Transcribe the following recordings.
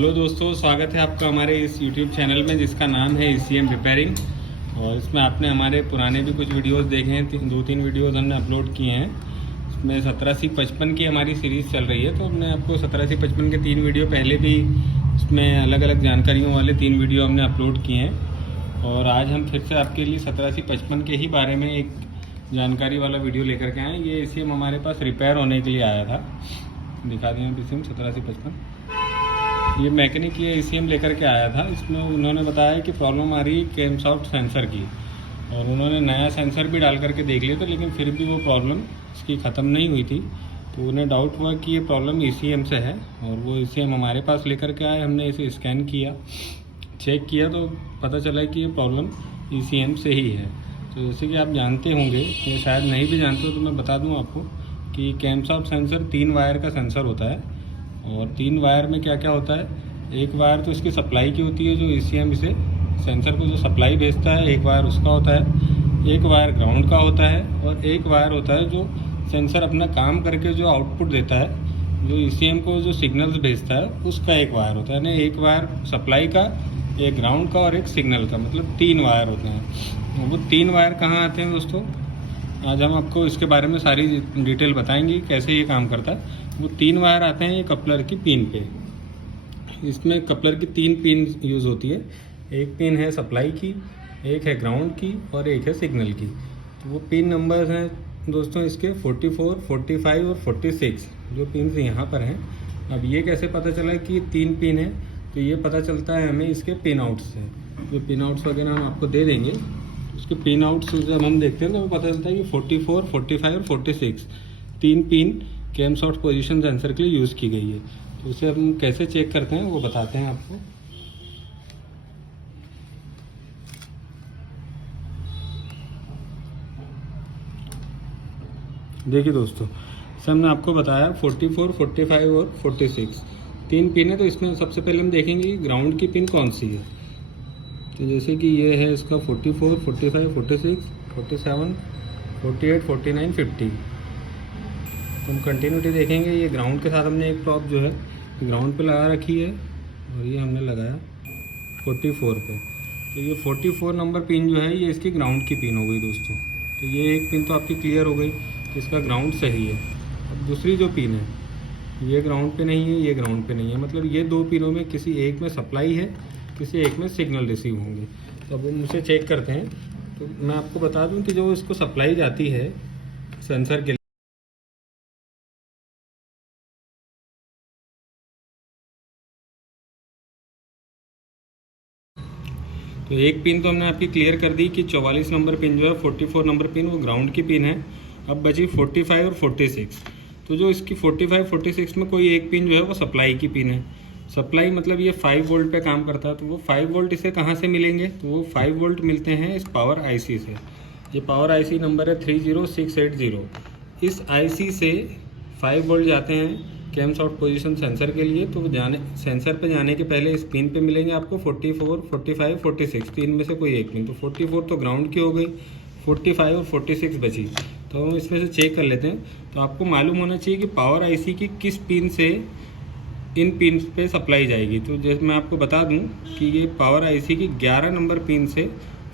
Hello दोस्तों, स्वागत है आपका हमारे इस YouTube चैनल में जिसका नाम है ECM रिपेयरिंग। और इसमें आपने हमारे पुराने भी कुछ वीडियोस देखे हैं, 2-3 वीडियोस हमने अपलोड किए हैं। इसमें 17C55 की हमारी सीरीज़ चल रही है, तो हमने आपको 17C55 के 3 वीडियो पहले भी इसमें अलग अलग जानकारियों वाले 3 वीडियो हमने अपलोड किए हैं। और आज हम फिर से आपके लिए 17C55 के ही बारे में एक जानकारी वाला वीडियो लेकर के आए। ये ECM हमारे पास रिपेयर होने के लिए आया था, दिखा दिए ECM 17C55। ये मैकेनिक ये ECM लेकर के आया था। इसमें उन्होंने बताया कि प्रॉब्लम आ रही है कैमशाफ्ट सेंसर की, और उन्होंने नया सेंसर भी डाल करके देख लिया था, लेकिन फिर भी वो प्रॉब्लम इसकी ख़त्म नहीं हुई थी। तो उन्हें डाउट हुआ कि ये प्रॉब्लम ECM से है, और वो ECM हमारे पास लेकर के आए। हमने इसे स्कैन किया, चेक किया, तो पता चला कि ये प्रॉब्लम ECM से ही है। तो जैसे कि आप जानते होंगे, या शायद नहीं भी जानते हो तो मैं बता दूँ आपको कि कैमशाफ्ट सेंसर 3 वायर का सेंसर होता है। और 3 वायर में क्या क्या होता है, एक वायर तो इसकी सप्लाई की होती है, जो ECM इसे सेंसर को जो सप्लाई भेजता है, एक वायर उसका होता है, एक वायर ग्राउंड का होता है, और एक वायर होता है जो सेंसर अपना काम करके जो आउटपुट देता है, जो ECM को जो सिग्नल्स भेजता है, उसका एक वायर होता है। यानी एक वायर सप्लाई का, एक ग्राउंड का और एक सिग्नल का, मतलब 3 वायर होते हैं। वो 3 वायर कहाँ आते हैं दोस्तों, आज हम आपको इसके बारे में सारी डिटेल बताएंगे कैसे ये काम करता है। वो 3 वायर आते हैं ये कपलर की पिन पे। इसमें कपलर की 3 पिन यूज़ होती है। एक पिन है सप्लाई की, एक है ग्राउंड की, और एक है सिग्नल की। तो वो पिन नंबर्स हैं दोस्तों इसके 44, 45 और 46, जो पिन यहाँ पर हैं। अब ये कैसे पता चला कि ये 3 पिन है, तो ये पता चलता है हमें इसके पिन आउट्स से। जो पिन आउट्स वगैरह हम आपको दे देंगे, उसके पिन आउट्स जब हम देखते हैं तो वो पता चलता है कि 44, 45 और 46 3 पिन कैमशाफ्ट पोजीशन सेंसर के लिए यूज़ की गई है। तो उसे हम कैसे चेक करते हैं वो बताते हैं आपको। देखिए दोस्तों, इसे हमने आपको बताया 44, 45 और 46 3 पिन है। तो इसमें सबसे पहले हम देखेंगे ग्राउंड की पिन कौन सी है। तो जैसे कि ये है इसका 44, 45, 46, 47, 48, 49, 50। तो हम कंटिन्यूटी देखेंगे। ये ग्राउंड के साथ हमने एक प्रॉप जो है ग्राउंड पे लगा रखी है, और ये हमने लगाया 44 पे। तो ये 44 नंबर पिन जो है, ये इसकी ग्राउंड की पिन हो गई दोस्तों। तो ये एक पिन तो आपकी क्लियर हो गई कि इसका ग्राउंड सही है। अब दूसरी जो पिन है, ये ग्राउंड पे नहीं है, ये ग्राउंड पे नहीं है, मतलब ये 2 पिनों में किसी एक में सप्लाई है, किसी एक में सिग्नल रिसीव होंगे। तो अब हम उसे चेक करते हैं। तो मैं आपको बता दूं कि जो इसको सप्लाई जाती है सेंसर के, तो एक पिन तो हमने आपकी क्लियर कर दी कि 44 नंबर पिन जो है, 44 नंबर पिन वो ग्राउंड की पिन है। अब बची 45 और 46। तो जो इसकी 45, 46 में कोई एक पिन जो है वो सप्लाई की पिन है। सप्लाई मतलब ये 5 वोल्ट पे काम करता है। तो वो 5 वोल्ट इसे कहाँ से मिलेंगे, तो वो 5 वोल्ट मिलते हैं इस पावर IC से। ये पावर IC नंबर है 30680। इस IC से 5 वोल्ट जाते हैं कैमशाफ्ट पोजीशन सेंसर के लिए। तो सेंसर पे जाने के पहले इस पिन पे मिलेंगे आपको 44, 45, 46 3 में से कोई एक पिन। तो 44 तो ग्राउंड की हो गई, 45 और 46 बची। तो हम इसमें से चेक कर लेते हैं। तो आपको मालूम होना चाहिए कि पावर IC की किस पिन से इन पिन पे सप्लाई जाएगी। तो जैसे मैं आपको बता दूं कि ये पावर IC की 11 नंबर पिन से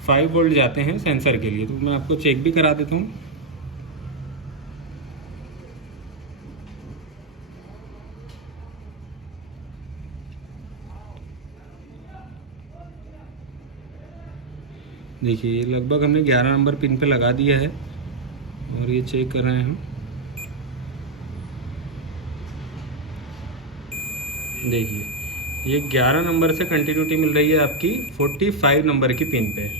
5 वोल्ट जाते हैं सेंसर के लिए। तो मैं आपको चेक भी करा देता हूँ। देखिए लगभग हमने 11 नंबर पिन पे लगा दिया है, और ये चेक कर रहे हैं हम। देखिए ये 11 नंबर से कंटिन्यूटी मिल रही है आपकी 45 नंबर की पिन पे।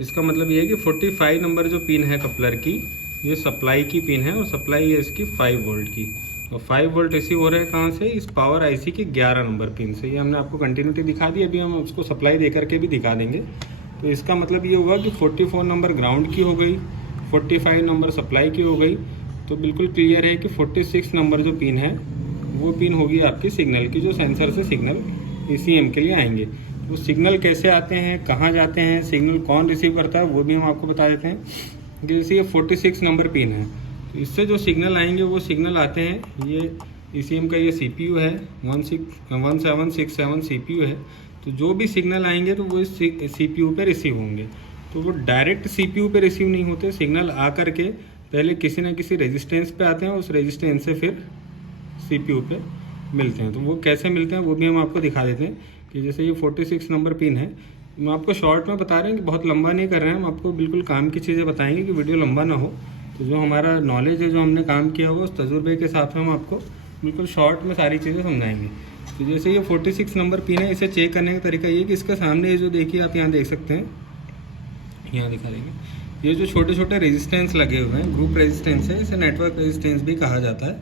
इसका मतलब ये है कि 45 नंबर जो पिन है कपलर की, ये सप्लाई की पिन है, और सप्लाई है इसकी 5 वोल्ट की। और 5 वोल्ट रिसीव हो रहे हैं कहाँ से, इस पावर IC की 11 नंबर पिन से। ये हमने आपको कंटिन्यूटी दिखा दी, अभी हम उसको सप्लाई दे करके भी दिखा देंगे। तो इसका मतलब ये हुआ कि 44 नंबर ग्राउंड की हो गई, 45 नंबर सप्लाई की हो गई। तो बिल्कुल क्लियर है कि 46 नंबर जो पिन है वो पिन होगी आपकी सिग्नल की, जो सेंसर से सिग्नल ECM के लिए आएंगे। वो सिग्नल कैसे आते हैं, कहाँ जाते हैं, सिग्नल कौन रिसीव करता है, वो भी हम आपको बता देते हैं। जैसे ये 46 नंबर पिन है, तो इससे जो सिग्नल आएंगे वो सिग्नल आते हैं ये ECM का ये CPU है, 1767 CPU है। तो जो भी सिग्नल आएंगे तो वो इस CPU पे रिसीव होंगे। तो वो डायरेक्ट CPU पे रिसीव नहीं होते, सिग्नल आ करके पहले किसी ना किसी रेजिस्टेंस पे आते हैं, उस रेजिस्टेंस से फिर CPU पे मिलते हैं। तो वो कैसे मिलते हैं वो भी हम आपको दिखा देते हैं कि जैसे ये 46 नंबर पिन है। मैं आपको शॉर्ट में बता रहे हैं कि बहुत लंबा नहीं कर रहे हैं, हम आपको बिल्कुल काम की चीज़ें बताएंगे कि वीडियो लंबा ना हो। तो जो हमारा नॉलेज है, जो हमने काम किया हुआ, उस तजुर्बे के हिसाब से हम आपको बिल्कुल शॉर्ट में सारी चीज़ें समझाएंगे। तो जैसे ये 46 नंबर पिन है, इसे चेक करने का तरीका ये कि इसके सामने ये जो देखिए आप यहाँ देख सकते हैं, यहाँ दिखा देंगे, ये जो छोटे छोटे रेजिस्टेंस लगे हुए हैं, ग्रुप रेजिस्टेंस है, इसे नेटवर्क रेजिस्टेंस भी कहा जाता है।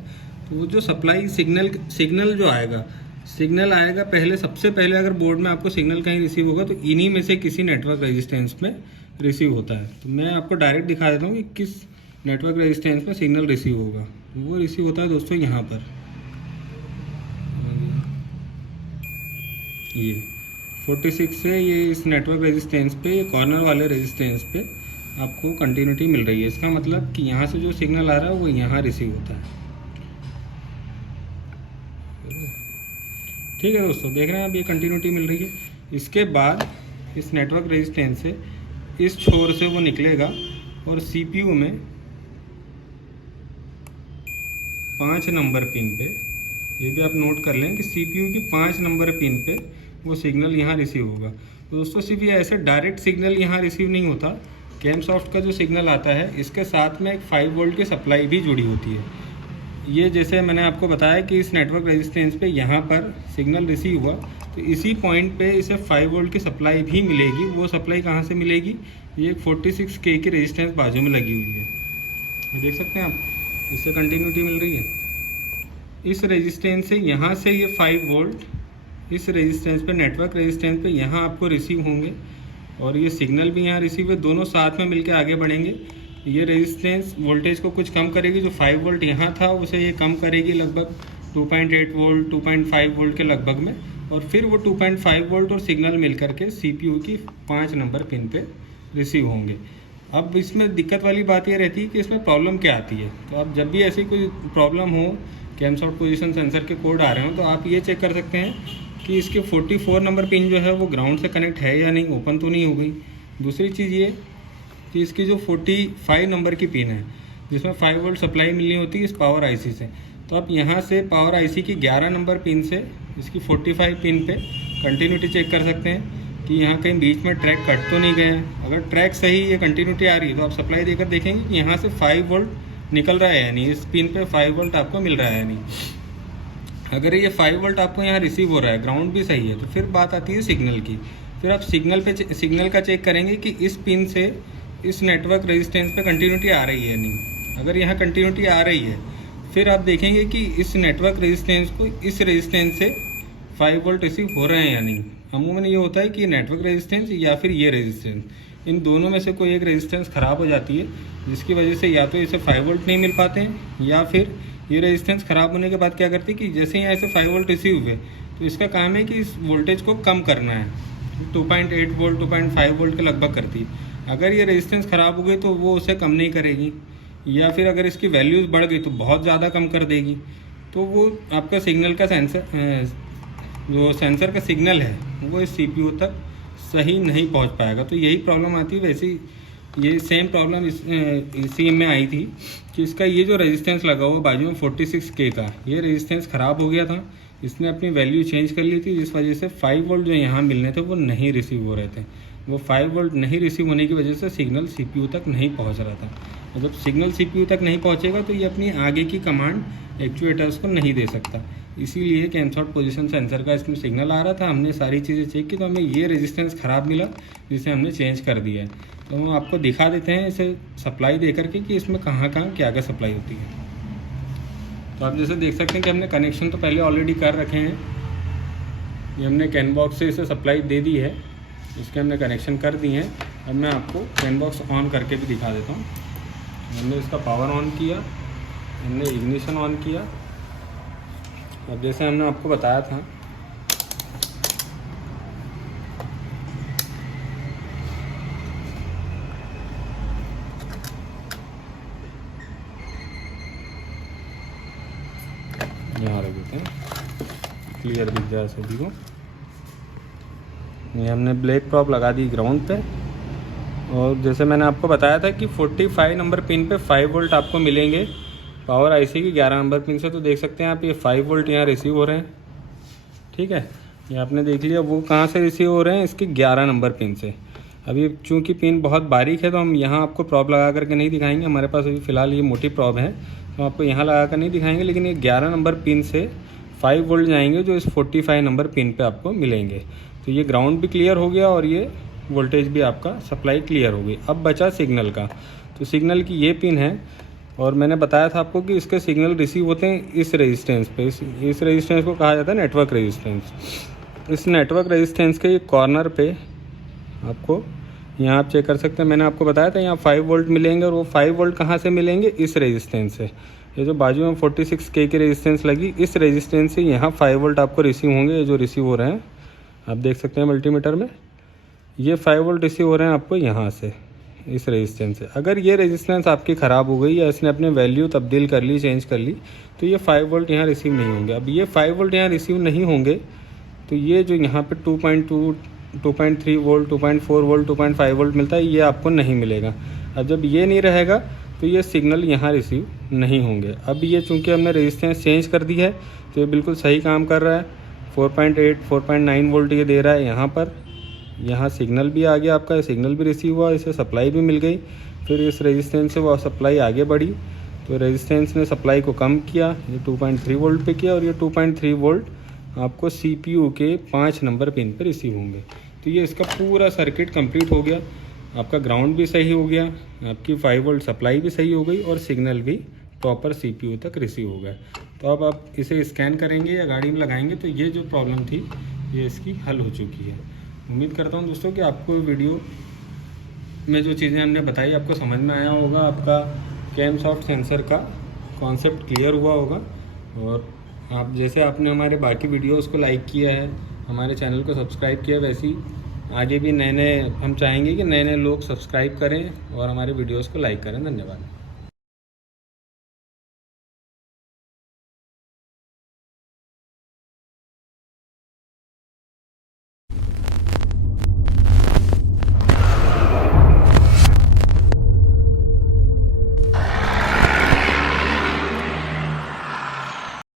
तो वो जो सप्लाई सिग्नल जो आएगा, सिग्नल आएगा पहले, सबसे पहले अगर बोर्ड में आपको सिग्नल कहीं रिसीव होगा तो इन्हीं में से किसी नेटवर्क रेजिस्टेंस में रिसीव होता है। तो मैं आपको डायरेक्ट दिखा देता हूँ कि किस नेटवर्क रेजिस्टेंस में सिग्नल रिसीव होगा। वो रिसीव होता है दोस्तों यहाँ पर, ये 46 से ये इस नेटवर्क रेजिस्टेंस पे, ये कॉर्नर वाले रेजिस्टेंस पे आपको कंटिन्यूटी मिल रही है। इसका मतलब कि यहाँ से जो सिग्नल आ रहा है वो यहाँ रिसीव होता है। ठीक है दोस्तों, देख रहे हैं आप, ये कंटिन्यूटी मिल रही है। इसके बाद इस नेटवर्क रेजिस्टेंस से इस छोर से वो निकलेगा और CPU में 5 नंबर पिन पे, ये भी आप नोट कर लें कि CPU की 5 नंबर पिन पे वो सिग्नल यहाँ रिसीव होगा। तो दोस्तों सिर्फ ये ऐसे डायरेक्ट सिग्नल यहाँ रिसीव नहीं होता, कैमसॉफ्ट का जो सिग्नल आता है इसके साथ में एक 5 वोल्ट की सप्लाई भी जुड़ी होती है। ये जैसे मैंने आपको बताया कि इस नेटवर्क रेजिस्टेंस पे यहाँ पर सिग्नल रिसीव हुआ, तो इसी पॉइंट पे इसे 5 वोल्ट की सप्लाई भी मिलेगी। वो सप्लाई कहाँ से मिलेगी, ये 46K की रेजिस्टेंस बाजू में लगी हुई है, ये देख सकते हैं आप, इससे कंटिन्यूटी मिल रही है। इस रेजिस्टेंस से यहाँ से ये 5 वोल्ट इस रेजिस्टेंस पे, नेटवर्क रेजिस्टेंस पे यहाँ आपको रिसीव होंगे और ये सिग्नल भी यहाँ रिसीव है, दोनों साथ में मिलकर आगे बढ़ेंगे। ये रेजिस्टेंस वोल्टेज को कुछ कम करेगी, जो 5 वोल्ट यहाँ था उसे ये कम करेगी लगभग 2.8 वोल्ट 2.5 वोल्ट के लगभग में, और फिर वो 2.5 वोल्ट और सिग्नल मिल करके CPU की 5 नंबर पिन पे रिसीव होंगे। अब इसमें दिक्कत वाली बात ये रहती है कि इसमें प्रॉब्लम क्या आती है। तो आप जब भी ऐसी कोई प्रॉब्लम हो, कैमसॉफ्ट पोजीशन सेंसर के कोड आ रहे हो, तो आप ये चेक कर सकते हैं कि इसके 44 नंबर पिन जो है वो ग्राउंड से कनेक्ट है या नहीं, ओपन तो नहीं हो गई। दूसरी चीज़ ये कि इसकी जो 45 नंबर की पिन है, जिसमें 5 वोल्ट सप्लाई मिलनी होती है इस पावर IC से, तो आप यहाँ से पावर IC की 11 नंबर पिन से इसकी 45 पिन पे कंटिन्यूटी चेक कर सकते हैं कि यहाँ कहीं बीच में ट्रैक कट तो नहीं गए हैं। अगर ट्रैक सही, ये कंटिन्यूटी आ रही है, तो आप सप्लाई देकर देखेंगे कि यहाँ से 5 वोल्ट निकल रहा है या नहीं, इस पिन पे 5 वोल्ट आपको मिल रहा है या नहीं। अगर ये 5 वोल्ट आपको यहाँ रिसीव हो रहा है, ग्राउंड भी सही है, तो फिर बात आती है सिग्नल की। फिर आप सिग्नल का चेक करेंगे कि इस पिन से इस नेटवर्क रेजिस्टेंस पे कंटिन्यूटी आ रही है नहीं। अगर यहाँ कंटिन्यूटी आ रही है, फिर आप देखेंगे कि इस नेटवर्क रेजिस्टेंस को इस रेजिस्टेंस से 5 वोल्ट रिसीव हो रहे हैं या नहीं। अमूमन ये होता है कि नेटवर्क रेजिस्टेंस या फिर ये रेजिस्टेंस, इन दोनों में से कोई एक रेजिस्टेंस ख़राब हो जाती है, जिसकी वजह से या तो इसे 5 वोल्ट नहीं मिल पाते हैं, या फिर ये रेजिस्टेंस ख़राब होने के बाद क्या करती है कि जैसे यहाँ से 5 वोल्ट रिसीव हुए, तो इसका काम है कि इस वोल्टेज को कम करना है, 2.8 वोल्ट 2.5 वोल्ट के लगभग करती है। अगर ये रेजिस्टेंस ख़राब हो गई तो वो उसे कम नहीं करेगी, या फिर अगर इसकी वैल्यूज़ बढ़ गई तो बहुत ज़्यादा कम कर देगी। तो वो आपका सिग्नल का जो सेंसर का सिग्नल है वो इस CPU तक सही नहीं पहुंच पाएगा। तो यही प्रॉब्लम आती है। वैसे ये सेम प्रॉब्लम इस ECM में आई थी कि इसका ये जो रेजिस्टेंस लगा हुआ बाजू में 46K का, ये रेजिस्टेंस ख़राब हो गया था, इसने अपनी वैल्यू चेंज कर ली थी, जिस वजह से 5 वोल्ट जो यहाँ मिलने थे वो नहीं रिसीव हो रहे थे। वो 5 वोल्ट नहीं रिसीव होने की वजह से सिग्नल CPU तक नहीं पहुंच रहा था। और जब सिग्नल CPU तक नहीं पहुंचेगा तो ये अपनी आगे की कमांड एक्चुएटर्स को नहीं दे सकता। इसीलिए कैमसॉफ्ट पोजीशन सेंसर का इसमें सिग्नल आ रहा था, हमने सारी चीज़ें चेक की तो हमें ये रेजिस्टेंस ख़राब मिला, जिसे हमने चेंज कर दिया है। तो हम आपको दिखा देते हैं इसे सप्लाई दे करके कि इसमें कहाँ कहाँ क्या क्या सप्लाई होती है। तो आप जैसे देख सकते हैं कि हमने कनेक्शन तो पहले ऑलरेडी कर रखे हैं। ये हमने कैन बॉक्स से इसे सप्लाई दे दी है, इसके हमने कनेक्शन कर दिए हैं। अब मैं आपको कैन बॉक्स ऑन करके भी दिखा देता हूँ। हमने इसका पावर ऑन किया, हमने इग्निशन ऑन किया। अब जैसे हमने आपको बताया था यहाँ क्लियर दिख जाए सभी को। ये हमने ब्लैक प्रॉप लगा दी ग्राउंड पे, और जैसे मैंने आपको बताया था कि 45 नंबर पिन पे 5 वोल्ट आपको मिलेंगे पावर आईसी की 11 नंबर पिन से। तो देख सकते हैं आप ये 5 वोल्ट यहाँ रिसीव हो रहे हैं, ठीक है। ये आपने देख लिया वो कहाँ से रिसीव हो रहे हैं, इसके 11 नंबर पिन से। अभी चूंकि पिन बहुत बारीक है तो हम यहाँ आपको प्रॉप लगा करके नहीं दिखाएंगे, हमारे पास अभी फ़िलहाल ये मोटी प्रॉप है तो आपको यहाँ लगा कर नहीं दिखाएंगे। लेकिन ये 11 नंबर पिन से 5 वोल्ट जाएंगे जो इस 45 नंबर पिन पे आपको मिलेंगे। तो ये ग्राउंड भी क्लियर हो गया और ये वोल्टेज भी आपका सप्लाई क्लियर हो गई। अब बचा सिग्नल का, तो सिग्नल की ये पिन है और मैंने बताया था आपको कि इसके सिग्नल रिसीव होते हैं इस रेजिस्टेंस पे। इस रेजिस्टेंस को कहा जाता है नेटवर्क रेजिस्टेंस। इस नेटवर्क रेजिस्टेंस के कॉर्नर पे आपको यहाँ आप चेक कर सकते हैं, मैंने आपको बताया था यहाँ 5 वोल्ट मिलेंगे, और वो 5 वोल्ट कहाँ से मिलेंगे, इस रेजिस्टेंस से। ये जो बाजू में 46K की रेजिस्टेंस लगी, इस रेजिस्टेंस से यहाँ 5 वोल्ट आपको रिसीव होंगे। ये जो रिसीव हो रहे हैं आप देख सकते हैं मल्टीमीटर में, ये 5 वोल्ट रिसीव हो रहे हैं आपको यहाँ से, इस रेजिस्टेंस से। अगर ये रेजिस्टेंस आपकी ख़राब हो गई या इसने अपने वैल्यू तब्दील कर ली, चेंज कर ली, तो ये 5 वोल्ट यहाँ रिसीव नहीं होंगे। अब ये 5 वोल्ट यहाँ रिसीव नहीं होंगे तो ये जो यहाँ पे 2.2, 2.3 वोल्ट, 2.4 वोल्ट, 2.5 वोल्ट मिलता है, ये आपको नहीं मिलेगा। अब जब ये नहीं रहेगा तो ये सिग्नल यहाँ रिसीव नहीं होंगे। अब ये चूँकि हमने रेजिस्टेंस चेंज कर दी है तो ये बिल्कुल सही काम कर रहा है। 4.8, 4.9 वोल्ट ये दे रहा है यहाँ पर। यहाँ सिग्नल भी आ गया आपका, सिग्नल भी रिसीव हुआ, इसे सप्लाई भी मिल गई। फिर इस रेजिस्टेंस से वो सप्लाई आगे बढ़ी तो रेजिस्टेंस ने सप्लाई को कम किया, ये 2.3 वोल्ट पे किया, और ये 2.3 वोल्ट आपको CPU के 5 नंबर पिन पे रिसीव होंगे। तो ये इसका पूरा सर्किट कंप्लीट हो गया। आपका ग्राउंड भी सही हो गया, आपकी 5 वोल्ट सप्लाई भी सही हो गई, और सिग्नल भी प्रॉपर CPU तक रिसीव हो गया। तो अब आप इसे स्कैन करेंगे या गाड़ी में लगाएंगे तो ये जो प्रॉब्लम थी ये इसकी हल हो चुकी है। उम्मीद करता हूँ दोस्तों कि आपको वीडियो में जो चीज़ें हमने बताई आपको समझ में आया होगा, आपका कैमसॉफ्ट सेंसर का कॉन्सेप्ट क्लियर हुआ होगा। और आप जैसे आपने हमारे बाकी वीडियोस को लाइक किया है, हमारे चैनल को सब्सक्राइब किया, वैसे ही आगे भी नए नए हम चाहेंगे कि नए नए लोग सब्सक्राइब करें और हमारे वीडियोस को लाइक करें। धन्यवाद।